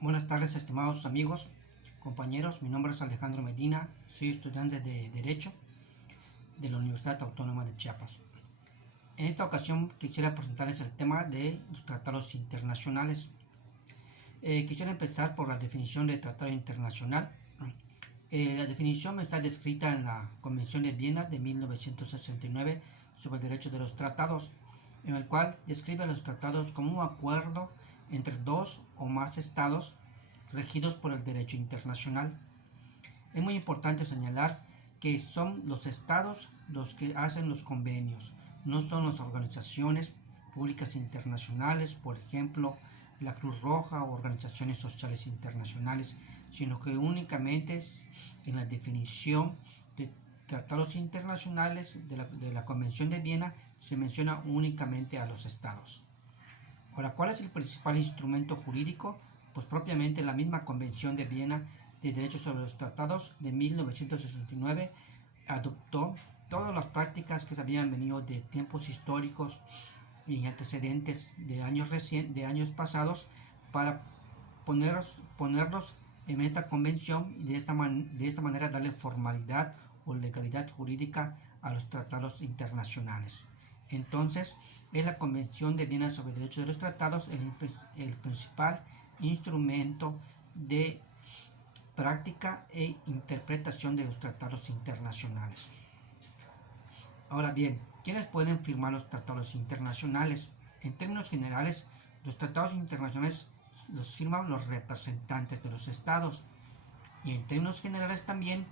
Buenas tardes, estimados amigos, compañeros. Mi nombre es Alejandro Medina, soy estudiante de Derecho de la Universidad Autónoma de Chiapas. En esta ocasión quisiera presentarles el tema de los tratados internacionales. Quisiera empezar por la definición de tratado internacional. La definición está descrita en la Convención de Viena de 1969 sobre el derecho de los tratados, en el cual describe los tratados como un acuerdo entre dos o más estados regidos por el derecho internacional. Es muy importante señalar que son los estados los que hacen los convenios, no son las organizaciones públicas internacionales, por ejemplo, la Cruz Roja o organizaciones sociales internacionales, sino que únicamente es en la definición de tratados internacionales de la Convención de Viena se menciona únicamente a los estados. Ahora, ¿cuál es el principal instrumento jurídico? Pues propiamente la misma Convención de Viena de Derechos sobre los Tratados de 1969 adoptó todas las prácticas que se habían venido de tiempos históricos y antecedentes de años pasados para ponerlos en esta convención y de esta manera darle formalidad o legalidad jurídica a los tratados internacionales. Entonces, es la Convención de Viena sobre Derechos de los Tratados el principal instrumento de práctica e interpretación de los tratados internacionales. Ahora bien, ¿quiénes pueden firmar los tratados internacionales? En términos generales, los tratados internacionales los firman los representantes de los estados, y en términos generales también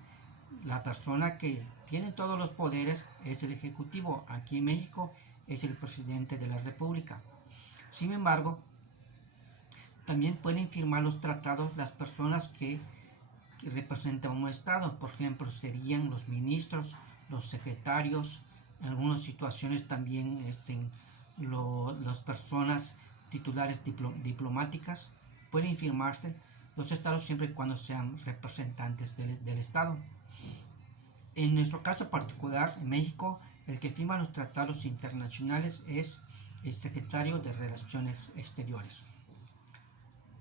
la persona que tiene todos los poderes es el Ejecutivo. Aquí en México es el presidente de la República. Sin embargo, también pueden firmar los tratados las personas que representan un estado. Por ejemplo, serían los ministros, los secretarios, en algunas situaciones también las personas titulares diplomáticas. Pueden firmarse los estados siempre y cuando sean representantes del estado. En nuestro caso particular, en México, el que firma los tratados internacionales es el secretario de Relaciones Exteriores.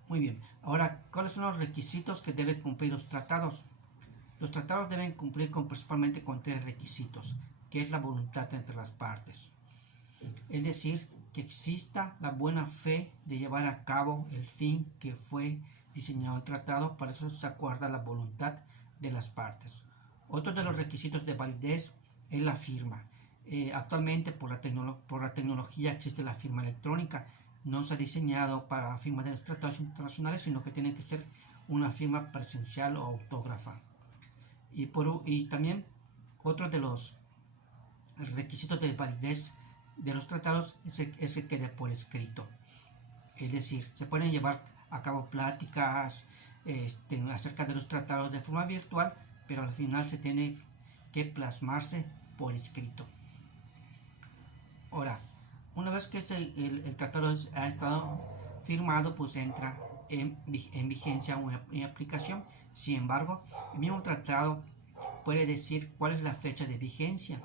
Muy bien, ahora, ¿cuáles son los requisitos que deben cumplir los tratados? Los tratados deben cumplir principalmente con tres requisitos, que es la voluntad entre las partes. Es decir, que exista la buena fe de llevar a cabo el fin que fue diseñado el tratado. Para eso se acuerda la voluntad de las partes. Otro de los requisitos de validez es la firma. Actualmente por la tecnología existe la firma electrónica. No se ha diseñado para firma de los tratados internacionales, sino que tiene que ser una firma presencial o autógrafa. Y también otro de los requisitos de validez de los tratados es que quede por escrito. Es decir, se pueden llevar a cabo pláticas acerca de los tratados de forma virtual, pero al final se tiene que plasmarse por escrito. Ahora, una vez que el tratado ha estado firmado, pues entra en vigencia o en aplicación. Sin embargo, el mismo tratado puede decir cuál es la fecha de vigencia.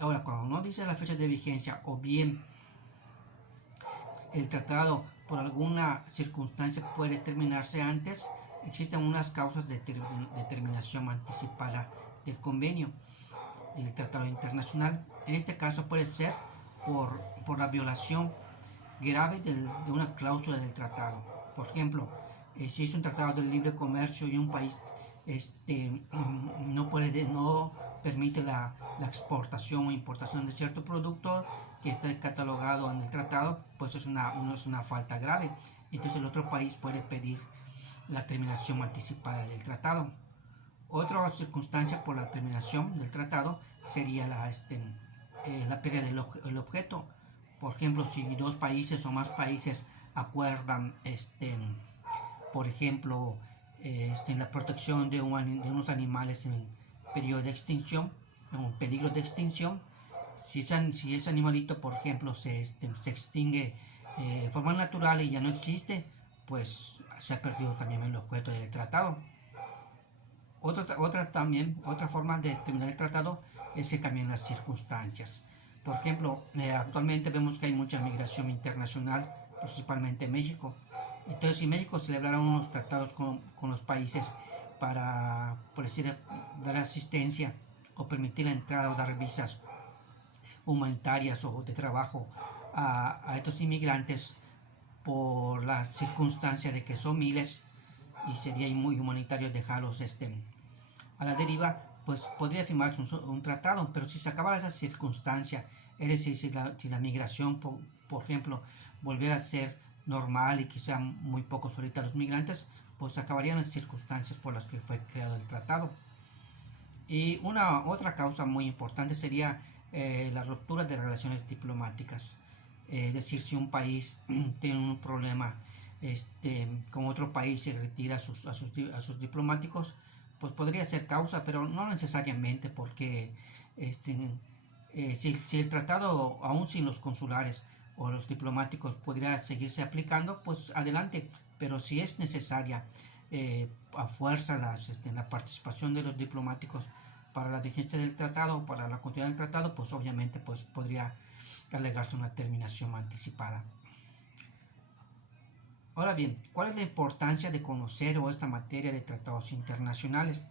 Ahora, cuando no dice la fecha de vigencia, o bien el tratado por alguna circunstancia puede terminarse antes, existen unas causas de terminación anticipada del convenio del tratado internacional. En este caso puede ser por la violación grave de una cláusula del tratado. Por ejemplo, si es un tratado de libre comercio y un país no permite la exportación o importación de cierto producto que está catalogado en el tratado, pues es una falta grave. Entonces el otro país puede pedir la terminación anticipada del tratado. Otra circunstancia por la terminación del tratado sería la pérdida del objeto. Por ejemplo, si dos países o más países acuerdan, por ejemplo, la protección de unos animales en periodo de extinción, en peligro de extinción, si ese animalito, por ejemplo, se extingue de forma natural y ya no existe, pues se ha perdido también el objeto del tratado. Otra forma de terminar el tratado es que cambien las circunstancias. Por ejemplo, actualmente vemos que hay mucha migración internacional, principalmente en México. Entonces, si México celebrara unos tratados con los países para, por decir, dar asistencia o permitir la entrada o dar visas humanitarias o de trabajo a estos inmigrantes por la circunstancia de que son miles y sería muy humanitario dejarlos a la deriva, pues podría firmarse un tratado, pero si se acabara esa circunstancia, es decir, si la migración, por ejemplo, volviera a ser normal y quizá muy pocos ahorita los migrantes, pues acabarían las circunstancias por las que fue creado el tratado. Y otra causa muy importante sería la ruptura de relaciones diplomáticas. Es decir, si un país tiene un problema con otro país y retira a sus diplomáticos, pues podría ser causa, pero no necesariamente, porque si el tratado, aún sin los consulares o los diplomáticos, podría seguirse aplicando, pues adelante, pero si es necesaria a fuerza la participación de los diplomáticos para la vigencia del tratado, para la continuidad del tratado, pues obviamente pues podría alegarse una terminación anticipada. Ahora bien, ¿cuál es la importancia de conocer esta materia de tratados internacionales?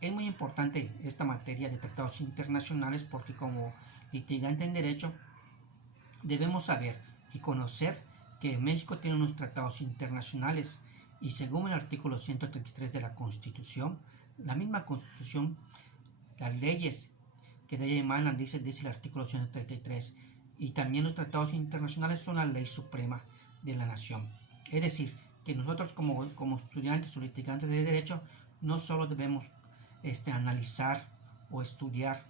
Es muy importante esta materia de tratados internacionales porque como litigante en derecho debemos saber y conocer que México tiene unos tratados internacionales y según el artículo 133 de la Constitución, la misma Constitución, las leyes que de ella emanan, dice el artículo 133, y también los tratados internacionales son la ley suprema de la nación. Es decir, que nosotros como estudiantes o litigantes de derecho no solo debemos analizar o estudiar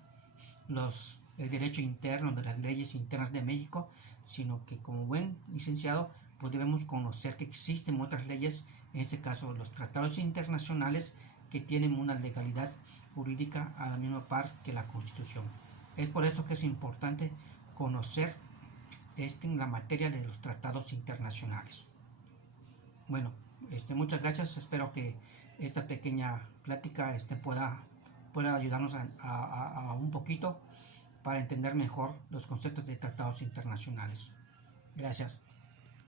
el derecho interno de las leyes internas de México, sino que como buen licenciado pues debemos conocer que existen otras leyes, en este caso los tratados internacionales que tienen una legalidad jurídica a la misma par que la Constitución. Es por eso que es importante conocer la materia de los tratados internacionales. Bueno, muchas gracias. Espero que esta pequeña plática pueda ayudarnos a un poquito para entender mejor los conceptos de tratados internacionales. Gracias.